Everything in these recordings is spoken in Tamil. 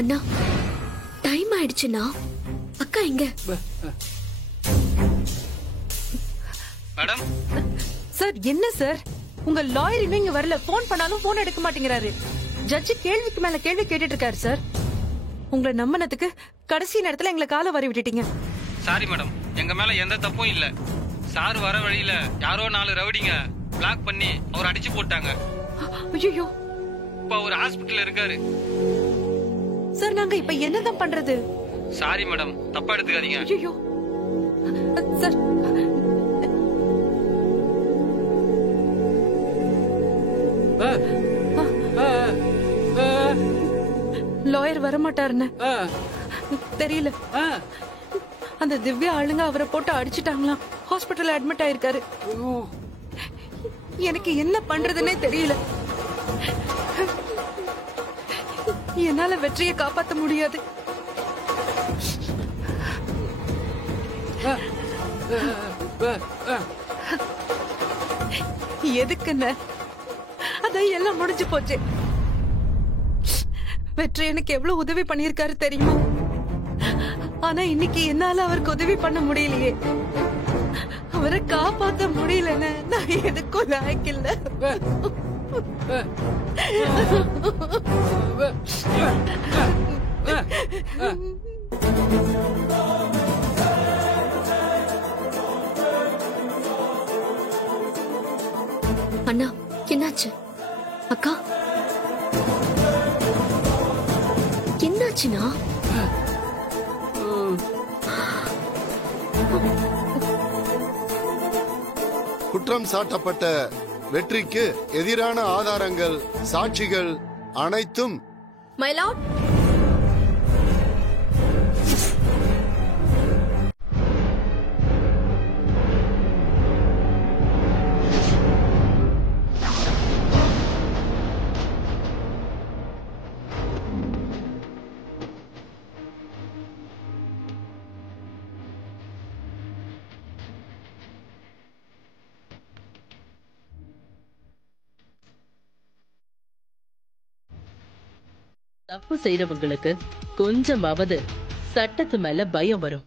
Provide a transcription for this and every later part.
அண்ணா டைம் ஆயிடுச்சுண்ணா. அக்கா எங்க? மேடம் சார் என்ன சார், உங்க லாயர் இன்னும் இங்க வரல. போன் பண்ணாலும் போன் எடுக்க மாட்டேங்கிறாரு. ஜட்ஜி கேள்விக்கு மேல கேள்வி கேட்டுட்டு இருக்காரு சார். உங்களை நம்பினதுக்கு கடைசி நேரத்துல எங்களை காலை வரி விட்டுட்டீங்க. சாரி மேடம், எங்க மேல எந்த தப்பும் இல்ல. சார் வர வழியில யாரோ 4 ரவுடிங்க பிளாக் பண்ணி அவர் அடிச்சு போட்டாங்க. ஐயோ, இப்ப அவர் ஹாஸ்பிட்டல்ல இருக்காரு. சார் நாங்க இப்ப என்னதான் பண்றது? சாரி மேடம், தப்பா எடுத்துக்காதீங்க. ஐயோ சார், லாயர் வரமாட்டாருன்னு தெரியல. அந்த திவ்யா ஆளுங்க அவரை போட்டு அடிச்சிட்டாங்களாம். ஹாஸ்பிட்டல்ல அட்மிட் ஆயிருக்காரு. எனக்கு என்ன பண்றதுன்னே தெரியல. என்னால வெற்றியை காப்பாத்த முடியாது. எதுக்குன்னு அதான் எல்லாம் முடிஞ்சு போச்சு. வெற்றி எனக்கு எவ்வளவு உதவி பண்ணிருக்காரு தெரியுமா? ஆனா இன்னைக்கு என்னால அவருக்கு உதவி பண்ண முடியலையே. அவரை காப்பாத்த முடியலன்னு நான் எதுக்கும் லாய்க்கில்ல. அண்ணா என்னாச்சு? அக்கா என்னாச்சுண்ணா? குற்றம் சாட்டப்பட்ட வெற்றிக்கு எதிரான ஆதாரங்கள், சாட்சிகள் அனைத்தும் மை லார்ட். தப்பு செய்யறவங்களுக்கு கொஞ்சமாவது சட்டத்து மேல பயம் வரும்.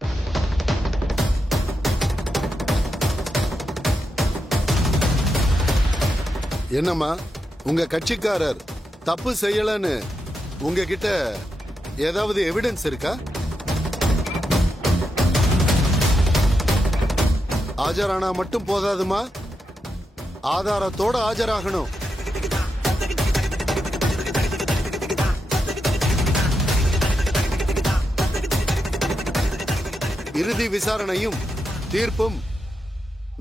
என்னம்மா, உங்க கட்சிக்காரர் தப்பு செய்யலன்னு உங்ககிட்ட ஏதாவது எவிடன்ஸ் இருக்கா? ஆஜரானா மட்டும் போதாதுமா, ஆதாரத்தோட ஆஜராகணும். இறுதி விசாரணையும் தீர்ப்பும்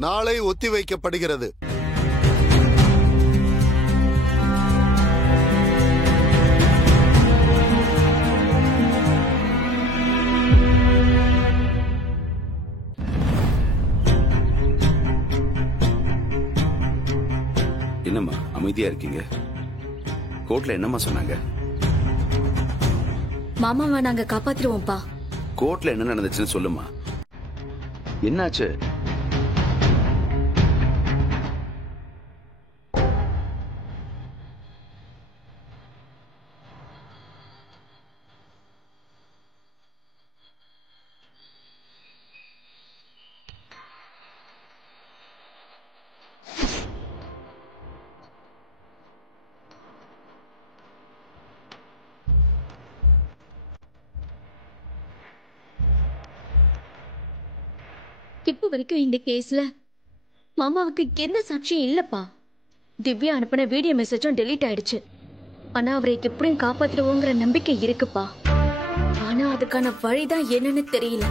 நாளை ஒத்திவைக்கப்படுகிறது. என்னம்மா அமைதியா இருக்கீங்க? கோர்ட்ல என்னம்மா சொன்னாங்க? மாமாவை நாங்க காப்பாத்திடுவோம்ப்பா. கோர்ட்ல என்ன நடந்துச்சுன்னு சொல்லுமா. என்னாச்சு? இப்ப வரைக்கும் இந்த கேஸ்ல மாமாவுக்கு என்ன சாட்சியம் இல்லப்பா. திவ்யா அனுப்பின வீடியோ மெசேஜும் டெலீட் ஆயிடுச்சு. ஆனா அவரை எப்படியும் காப்பாத்திடுவோங்கிற நம்பிக்கை இருக்குப்பா. ஆனா அதுக்கான வழிதான் என்னன்னு தெரியல.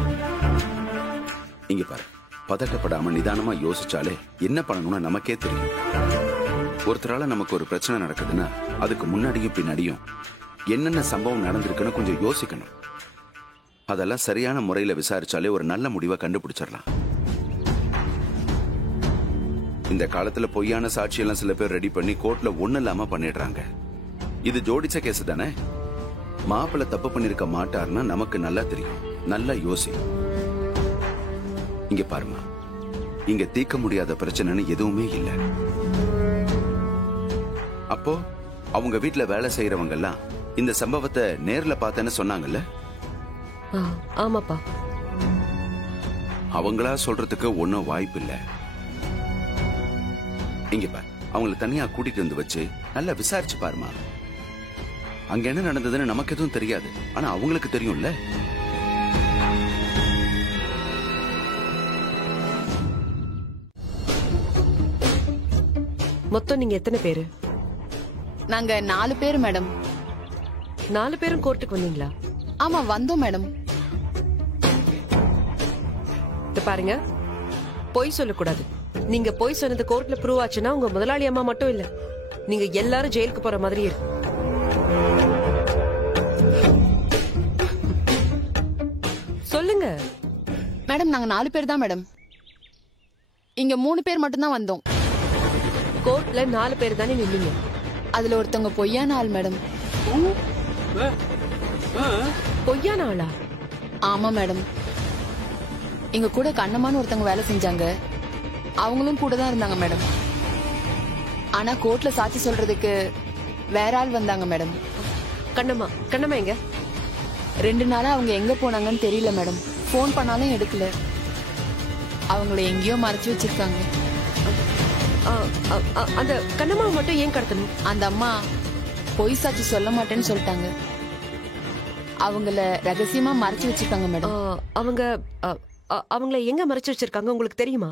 இங்க பாரு, பதட்டப்படாம நிதானமா யோசிச்சாலே என்ன பண்ணணும்னு நமக்கே தெரியும். ஒருத்தரால நமக்கு ஒரு பிரச்சனை நடக்குதுன்னா அதுக்கு முன்னாடியும் பின்னாடியும் என்னென்ன சம்பவம் நடந்திருக்குன்னு கொஞ்சம் யோசிக்கணும். அதெல்லாம் சரியான முறையில விசாரிச்சாலே ஒரு நல்ல முடிவை கண்டுபிடிச்சிடலாம். இந்த காலத்துல பொய்யான சாட்சியெல்லாம் சில பேர் ரெடி பண்ணி கோர்ட்ல ஒண்ணு இல்லாம பண்ணிடுறாங்க. இது ஜோடிச்ச கேஸ் தானே. மாப்பிள்ள தப்பு பண்ணிருக்க மாட்டார்னா நமக்கு நல்லா தெரியும். நல்லா யோசி. இங்க பாருமா, இங்க தீர்க்க முடியாத பிரச்சனைன்னு எதுவுமே இல்ல. அப்போ அவங்க வீட்டுல வேலை செய்யறவங்க எல்லாம் இந்த சம்பவத்தை நேர்ல பார்த்தேன்னு சொன்னாங்கல்ல? ஆமாப்பா. அவங்களா சொல்றதுக்கு ஒன்னும் வாய்ப்பு இல்ல. இங்க பாரு, அவங்கள தனியா கூட்டிட்டு வந்து வச்சு நல்லா விசாரிச்சு பாருமா. அங்க என்ன நடந்ததுன்னு நமக்கு எதுவும் தெரியாது, ஆனா அவங்களுக்கு தெரியும்ல. மொத்தம் நீங்க எத்தனை பேரு? நாங்க 4 பேர் மேடம். 4 பேரும் கோர்ட்டுக்கு வந்தீங்களா? ஆமா வந்தோம் மேடம். இது பாருங்க, பொய் சொல்லக்கூடாது. நீங்க பொய் சொன்னது கோர்ட்ல ப்ரூவ் ஆச்சுன்னா உங்க முதலாளி அம்மா மட்டும் இல்ல, நீங்க எல்லாரும் ஜெயிலுக்கு போற மாதிரி இருக்கு. சொல்லுங்க மேடம் நாங்க 4 பேர் தான் மேடம். இங்க 3 பேர் மட்டும் தான் வந்தோம். கோர்ட்ல 4 பேர் தானே நின்னீங்க. அதுல ஒருத்தவங்க பொய்யான ஆள் மேடம். பொய்யான ஆளா? ஆமா மேடம். எங்க கூட கண்ணம்மான்னு ஒருத்தவங்க வேலை செஞ்சாங்க. அவங்களும் கூட தான் இருந்தாங்க மேடம். ஆனா கோர்ட்ல சாட்சி சொல்றதுக்கு வேற ஆள் வந்தாங்க மேடம். கண்ணம்மா எங்க? 2 நாளா அவங்க எங்க போனாங்கன்னு தெரியல மேடம். போன் பண்ணாலும் எடுக்கல. அவங்கள எங்கேயோ மறைச்சு வச்சிருக்காங்க. அந்த கண்ணம்மா மட்டும் ஏன் கடத்தணும்? அந்த அம்மா பொய் சாட்சி சொல்ல மாட்டேன்னு சொல்லிட்டாங்க. அவங்கள ரகசியமா மறைச்சு வச்சிருக்காங்க மேடம். அவங்கள எங்க மறைச்சு வச்சிருக்காங்க உங்களுக்கு தெரியுமா?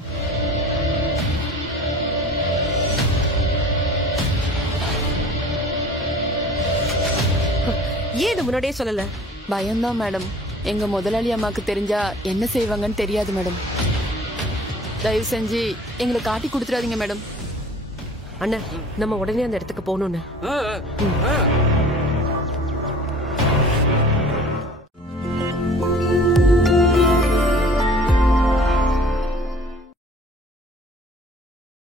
ஏன் இது முன்னாடியே சொல்லல? பயம்தான் மேடம். எங்க முதலாளி அம்மாக்கு தெரிஞ்சா என்ன செய்வாங்கன்னு தெரியாது மேடம். தயவு செஞ்சு எங்களை காட்டி கொடுத்துறாதீங்க மேடம். அண்ணா, நம்ம உடனே அந்த இடத்துக்கு போகணும்னு.